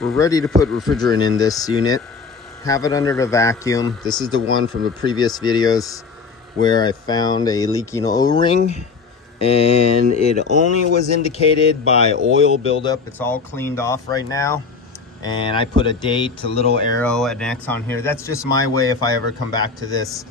We're ready to put refrigerant in this unit. Have it under the vacuum. This is the one from the previous videos where I found a leaking O-ring, and it only was indicated by oil buildup. It's all cleaned off right now, and I put a date, a little arrow, an X on here. That's just my way. If I ever come back to this,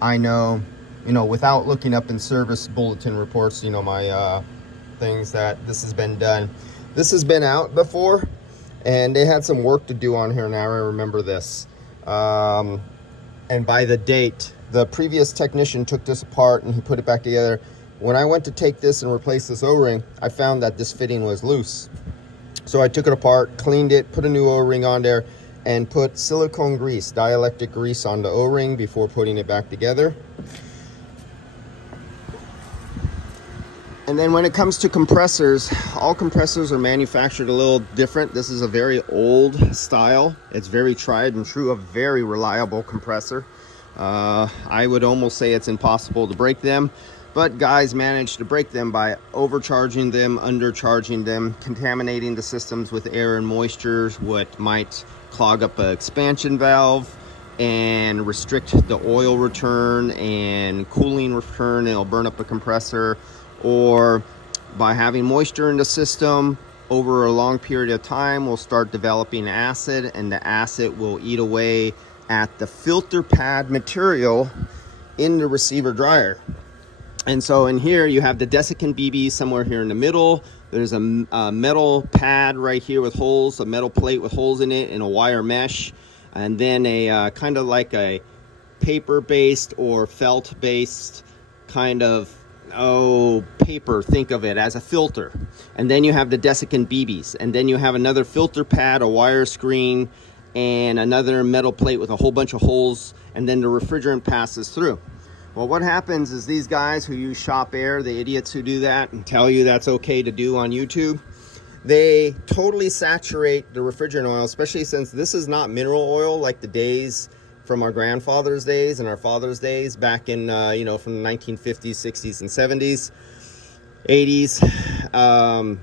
I know, without looking up in service bulletin reports, my things, that this has been done. This has been out before, and they had some work to do on here. Now I remember this. And by the date, the previous technician took this apart and he put it back together. When I went to take this and replace this O-ring, I found that this fitting was loose. So I took it apart, cleaned it, put a new O-ring on there, and put silicone grease, dielectric grease, on the O-ring before putting it back together. And then when it comes to compressors, all compressors are manufactured a little different. This is a very old style. It's very tried and true, a very reliable compressor. I would almost say it's impossible to break them, but guys manage to break them by overcharging them, undercharging them, contaminating the systems with air and moisture, what might clog up an expansion valve and restrict the oil return and cooling return. It'll burn up a compressor. Or by having moisture in the system over a long period of time, we'll start developing acid, and the acid will eat away at the filter pad material in the receiver dryer. And so in here you have the desiccant BB somewhere here in the middle. There's a metal pad right here with holes, a metal plate with holes in it, and a wire mesh, and then a kind of like a paper-based or felt-based kind of paper, think of it as a filter. And then you have the desiccant BBs, and then you have another filter pad, a wire screen, and another metal plate with a whole bunch of holes, and then the refrigerant passes through. Well, what happens is these guys who use shop air, the idiots who do that and tell you that's okay to do on YouTube, they totally saturate the refrigerant oil, especially since this is not mineral oil like the days from our grandfather's days and our father's days back in, from the 1950s, 60s, and 70s, 80s.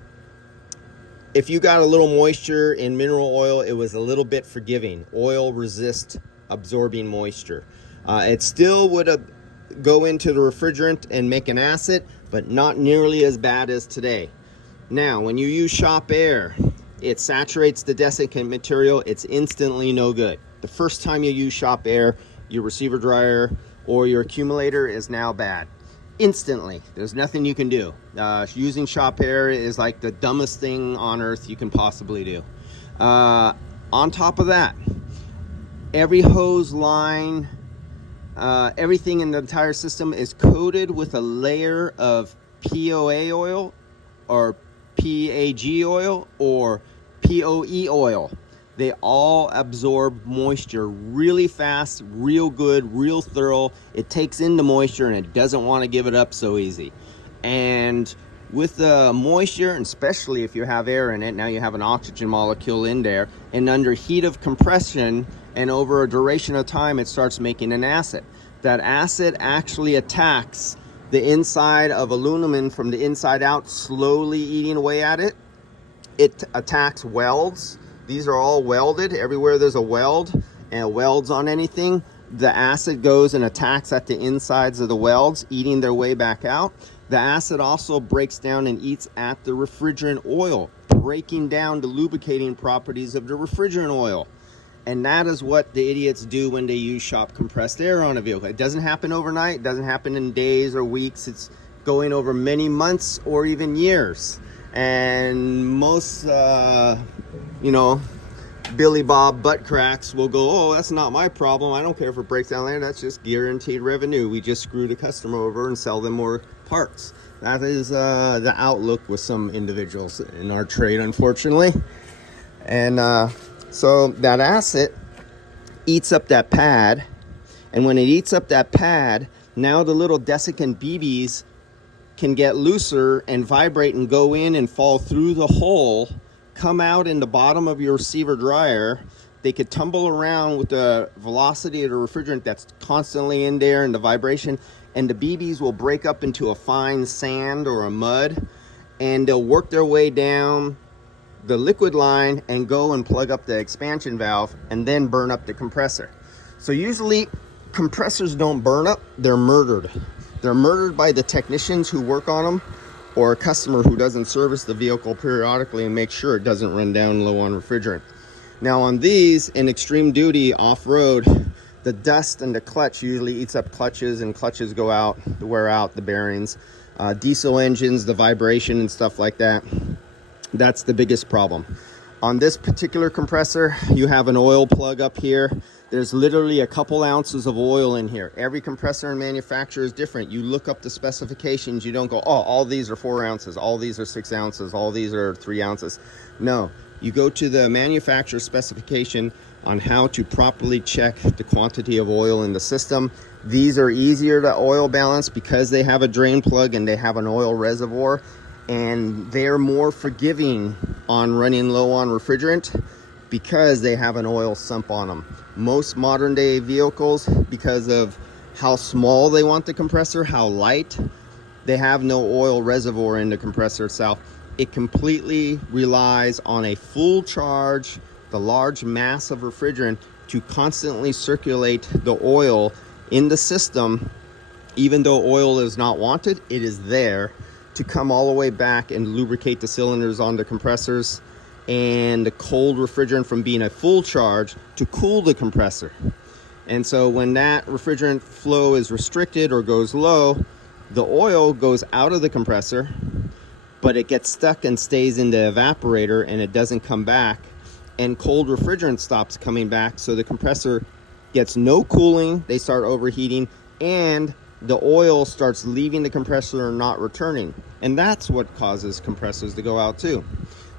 If you got a little moisture in mineral oil, it was a little bit forgiving. Oil resists absorbing moisture. It still would go into the refrigerant and make an acid, but not nearly as bad as today. Now, when you use shop air, it saturates the desiccant material. It's instantly no good. The first time you use shop air, your receiver dryer or your accumulator is now bad. Instantly. There's nothing you can do. Using shop air is like the dumbest thing on earth you can possibly do. On top of that, every hose line, everything in the entire system is coated with a layer of POA oil or PAG oil or POE oil. They all absorb moisture really fast, real good, real thorough. It takes in the moisture and it doesn't want to give it up so easy. And with the moisture, and especially if you have air in it, now you have an oxygen molecule in there, and under heat of compression and over a duration of time, it starts making an acid. That acid actually attacks the inside of aluminum from the inside out, slowly eating away at it. It attacks welds. These are all welded. Everywhere there's a weld and welds on anything, the acid goes and attacks at the insides of the welds, eating their way back out. The acid also breaks down and eats at the refrigerant oil, breaking down the lubricating properties of the refrigerant oil. And that is what the idiots do when they use shop compressed air on a vehicle. It doesn't happen overnight. It doesn't happen in days or weeks. It's going over many months or even years. And most, Billy Bob butt cracks will go, oh, that's not my problem. I don't care if it breaks down there. That's just guaranteed revenue. We just screw the customer over and sell them more parts. That is the outlook with some individuals in our trade, unfortunately. And so that acid eats up that pad. And when it eats up that pad, now the little desiccant BBs can get looser and vibrate and go in and fall through the hole, come out in the bottom of your receiver dryer. They could tumble around with the velocity of the refrigerant that's constantly in there and the vibration, and the BBs will break up into a fine sand or a mud, and they'll work their way down the liquid line and go and plug up the expansion valve and then burn up the compressor. So usually compressors don't burn up, they're murdered. They're murdered by the technicians who work on them, or a customer who doesn't service the vehicle periodically and make sure it doesn't run down low on refrigerant. Now on these, in extreme duty off-road, the dust and the clutch usually eats up clutches, and clutches go out, wear out the bearings. Diesel engines, the vibration and stuff like that, that's the biggest problem. On this particular compressor, you have an oil plug up here. There's literally a couple ounces of oil in here. Every compressor and manufacturer is different. You look up the specifications, you don't go, oh, all these are 4 ounces, all these are 6 ounces, all these are 3 ounces. No, you go to the manufacturer specification on how to properly check the quantity of oil in the system. These are easier to oil balance because they have a drain plug and they have an oil reservoir, and they're more forgiving on running low on refrigerant because they have an oil sump on them. Most modern day vehicles, because of how small they want the compressor, how light, they have no oil reservoir in the compressor itself. It completely relies on a full charge, the large mass of refrigerant, to constantly circulate the oil in the system. Even though oil is not wanted, it is there to come all the way back and lubricate the cylinders on the compressors, and the cold refrigerant from being a full charge to cool the compressor. And so when that refrigerant flow is restricted or goes low, the oil goes out of the compressor, but it gets stuck and stays in the evaporator and it doesn't come back, and cold refrigerant stops coming back, so the compressor gets no cooling, they start overheating, and the oil starts leaving the compressor and not returning. And that's what causes compressors to go out too.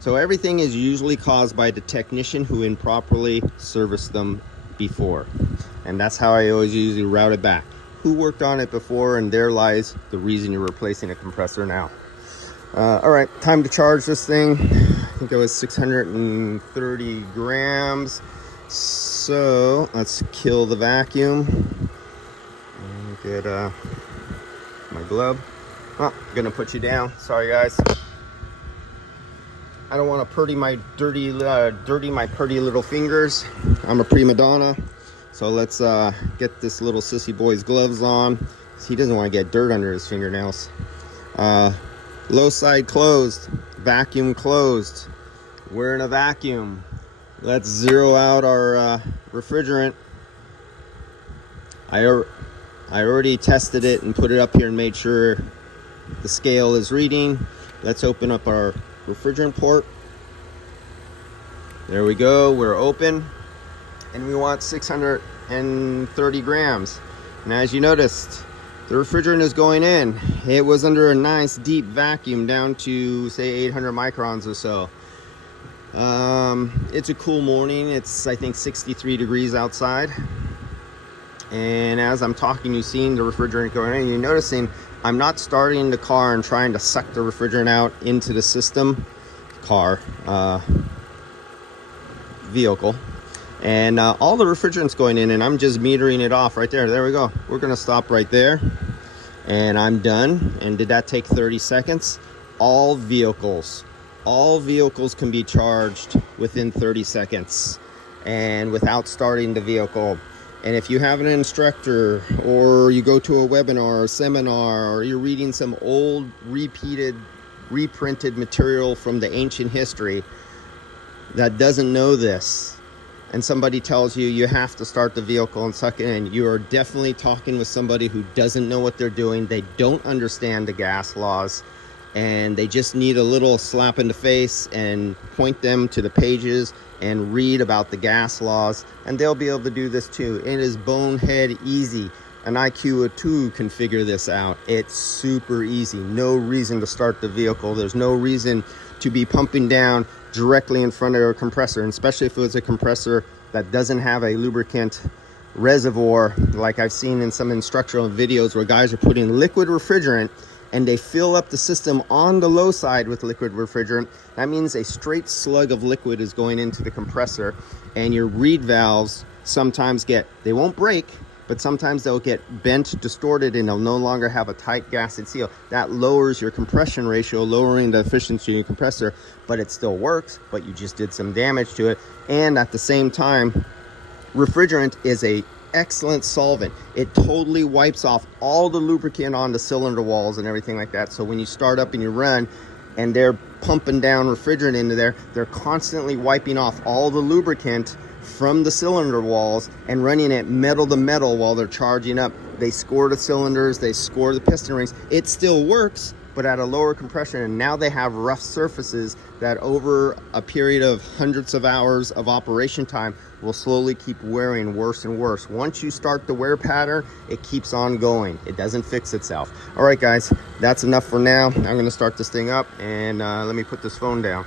So everything is usually caused by the technician who improperly serviced them before. And that's how I always usually route it back. Who worked on it before, and there lies the reason you're replacing a compressor now. All right, time to charge this thing. I think it was 630 grams. So let's kill the vacuum. Get my glove. Oh, I'm gonna put you down. Sorry, guys. I don't want to dirty my pretty little fingers. I'm a prima donna, so let's get this little sissy boy's gloves on. He doesn't want to get dirt under his fingernails. Low side closed, vacuum closed. We're in a vacuum. Let's zero out our refrigerant. I already tested it and put it up here and made sure the scale is reading. Let's open up our refrigerant port. There we go, we're open, and we want 630 grams. And as you noticed, the refrigerant is going in. It was under a nice deep vacuum down to say 800 microns or so. It's a cool morning. It's, I think, 63 degrees outside. And as I'm talking, you've seen the refrigerant going in. You're noticing I'm not starting the car and trying to suck the refrigerant out into the system. Vehicle. And all the refrigerant's going in, and I'm just metering it off right there. There we go. We're going to stop right there. And I'm done. And did that take 30 seconds? All vehicles can be charged within 30 seconds and without starting the vehicle. And if you have an instructor, or you go to a webinar or seminar, or you're reading some old reprinted material from the ancient history that doesn't know this, and somebody tells you you have to start the vehicle and suck it in, you are definitely talking with somebody who doesn't know what they're doing. They don't understand the gas laws, and they just need a little slap in the face and point them to the pages and read about the gas laws, and they'll be able to do this too. It is bonehead easy. An IQ of 2 can figure this out. It's super easy. No reason to start the vehicle. There's no reason to be pumping down directly in front of a compressor, and especially if it was a compressor that doesn't have a lubricant reservoir, like I've seen in some instructional videos where guys are putting liquid refrigerant and they fill up the system on the low side with liquid refrigerant. That means a straight slug of liquid is going into the compressor, and your reed valves sometimes they won't break, but sometimes they'll get bent, distorted, and they'll no longer have a tight gasket seal. That lowers your compression ratio, lowering the efficiency of your compressor, but it still works, but you just did some damage to it. And at the same time, refrigerant is a excellent solvent. It totally wipes off all the lubricant on the cylinder walls and everything like that. So when you start up and you run and they're pumping down refrigerant into there, they're constantly wiping off all the lubricant from the cylinder walls and running it metal to metal while they're charging up. They score the cylinders, they score the piston rings. It still works, but at a lower compression, and now they have rough surfaces that over a period of hundreds of hours of operation time will slowly keep wearing worse and worse. Once you start the wear pattern, it keeps on going. It doesn't fix itself. All right, guys, that's enough for now. I'm gonna start this thing up, and let me put this phone down.